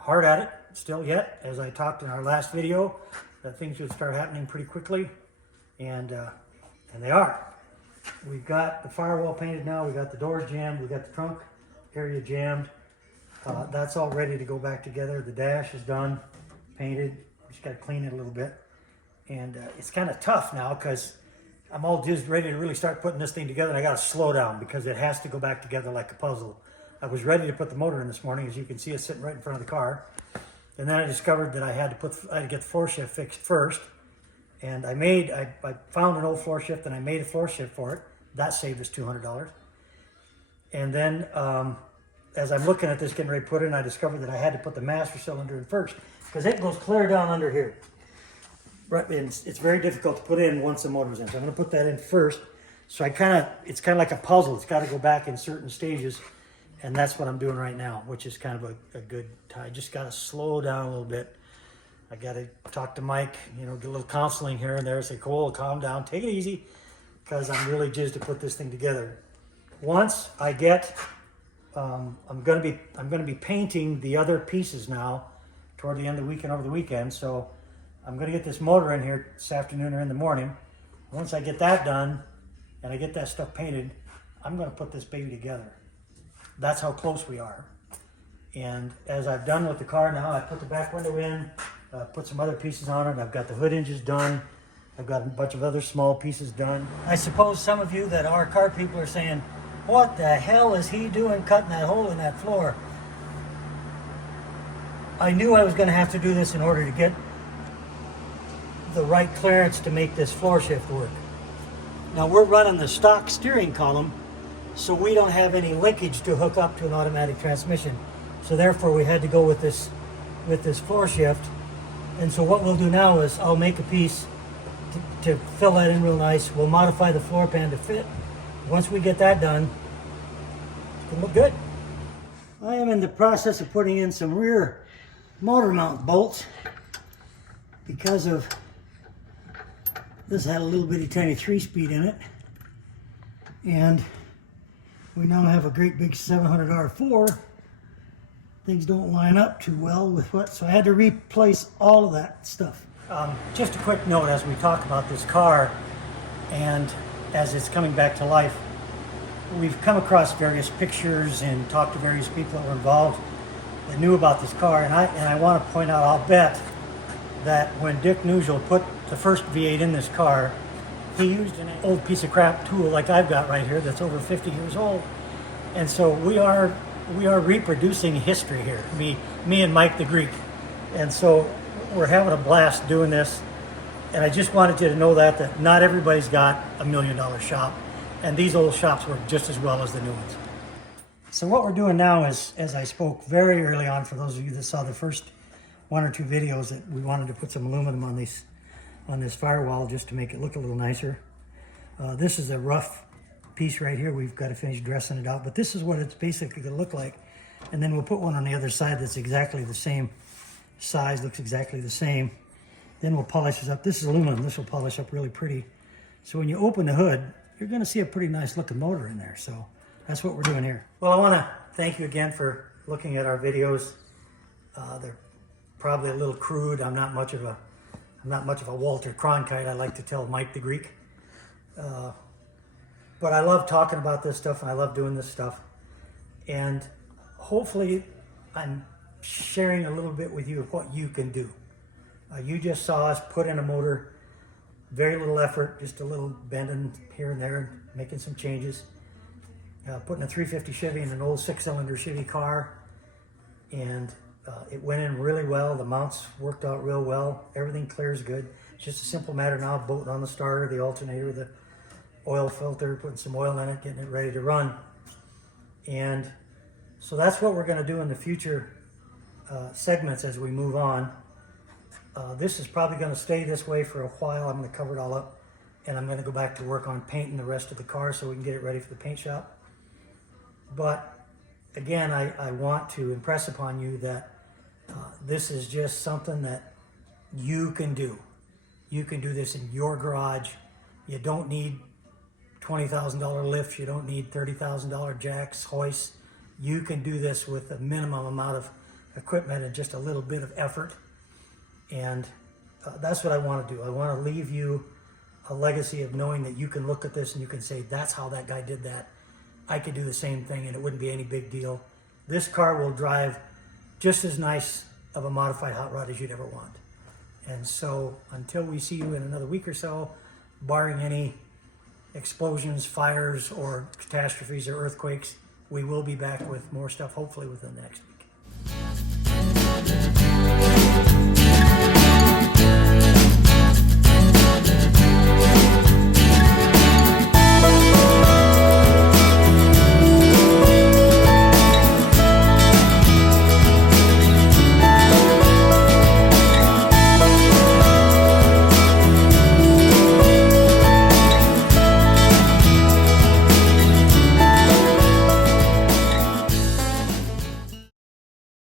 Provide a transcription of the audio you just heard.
hard at it still yet. As I talked in our last video, that things should start happening pretty quickly, and they are. We've got the firewall painted now. We got the doors jammed. We got the trunk area jammed. That's all ready to go back together. The dash is done, painted. We just got to clean it a little bit, and it's kind of tough now because I'm all just ready to really start putting this thing together, and I got to slow down because it has to go back together like a puzzle. I was ready to put the motor in this morning. As you can see, it's sitting right in front of the car. And then I discovered that I had to get the floor shift fixed first. And I found an old floor shift and I made a floor shift for it. That saved us $200. And then as I'm looking at this, getting ready to put it in, I discovered that I had to put the master cylinder in first because it goes clear down under here. Right, and it's very difficult to put in once the motor's in. So I'm going to put that in first. So it's kind of like a puzzle. It's got to go back in certain stages. And that's what I'm doing right now, which is kind of a good time. I just got to slow down a little bit. I got to talk to Mike, get a little counseling here and there. Say, Cole, calm down, take it easy, because I'm really jizzed to put this thing together. Once I get, I'm going to be painting the other pieces now toward the end of the week and over the weekend. So I'm going to get this motor in here this afternoon or in the morning. Once I get that done and I get that stuff painted, I'm going to put this baby together. That's how close we are. And as I've done with the car now, I put the back window in, put some other pieces on it. I've got the hood hinges done. I've got a bunch of other small pieces done. I suppose some of you that are car people are saying, what the hell is he doing cutting that hole in that floor? I knew I was going to have to do this in order to get the right clearance to make this floor shift work. Now we're running the stock steering column, so we don't have any linkage to hook up to an automatic transmission. So therefore we had to go with this floor shift. And so what we'll do now is I'll make a piece to fill that in real nice. We'll modify the floor pan to fit. Once we get that done, it'll look good. I am in the process of putting in some rear motor mount bolts because of this had a little bitty tiny 3-speed in it. And we now have a great big 700 R4. Things don't line up too well with what, so I had to replace all of that stuff. Just a quick note as we talk about this car and as it's coming back to life, we've come across various pictures and talked to various people that were involved that knew about this car, and I want to point out, I'll bet that when Dick Nugel put the first V8 in this car, he used an old piece of crap tool like I've got right here that's over 50 years old. And so we are reproducing history here, me and Mike the Greek. And so we're having a blast doing this. And I just wanted you to know that not everybody's got $1 million shop. And these old shops work just as well as the new ones. So what we're doing now is, as I spoke very early on, for those of you that saw the first 1 or 2 videos, that we wanted to put some aluminum on this firewall just to make it look a little nicer. This is a rough piece right here. We've got to finish dressing it out, but this is what it's basically going to look like. And then we'll put one on the other side that's exactly the same size, looks exactly the same. Then we'll polish this up. This is aluminum. This will polish up really pretty. So when you open the hood, you're going to see a pretty nice looking motor in there. So that's what we're doing here. Well, I want to thank you again for looking at our videos. They're probably a little crude. I'm not much of a Walter Cronkite. I like to tell Mike the Greek. But I love talking about this stuff, and I love doing this stuff. And hopefully I'm sharing a little bit with you of what you can do. You just saw us put in a motor, very little effort, just a little bending here and there, making some changes. Putting a 350 Chevy in an old 6-cylinder Chevy car. And it went in really well. The mounts worked out real well. Everything clears good. It's just a simple matter now of bolting on the starter, the alternator, the oil filter, putting some oil in it, getting it ready to run. And so that's what we're going to do in the future segments as we move on. This is probably going to stay this way for a while. I'm going to cover it all up, and I'm going to go back to work on painting the rest of the car so we can get it ready for the paint shop. But again, I want to impress upon you that this is just something that you can do. You can do this in your garage. You don't need $20,000 lifts. You don't need $30,000 jacks, hoists. You can do this with a minimum amount of equipment and just a little bit of effort. And that's what I want to do. I want to leave you a legacy of knowing that you can look at this and you can say, that's how that guy did that. I could do the same thing and it wouldn't be any big deal. This car will drive just as nice of a modified hot rod as you'd ever want. And so until we see you in another week or so, barring any explosions, fires, or catastrophes or earthquakes, we will be back with more stuff hopefully within the next week.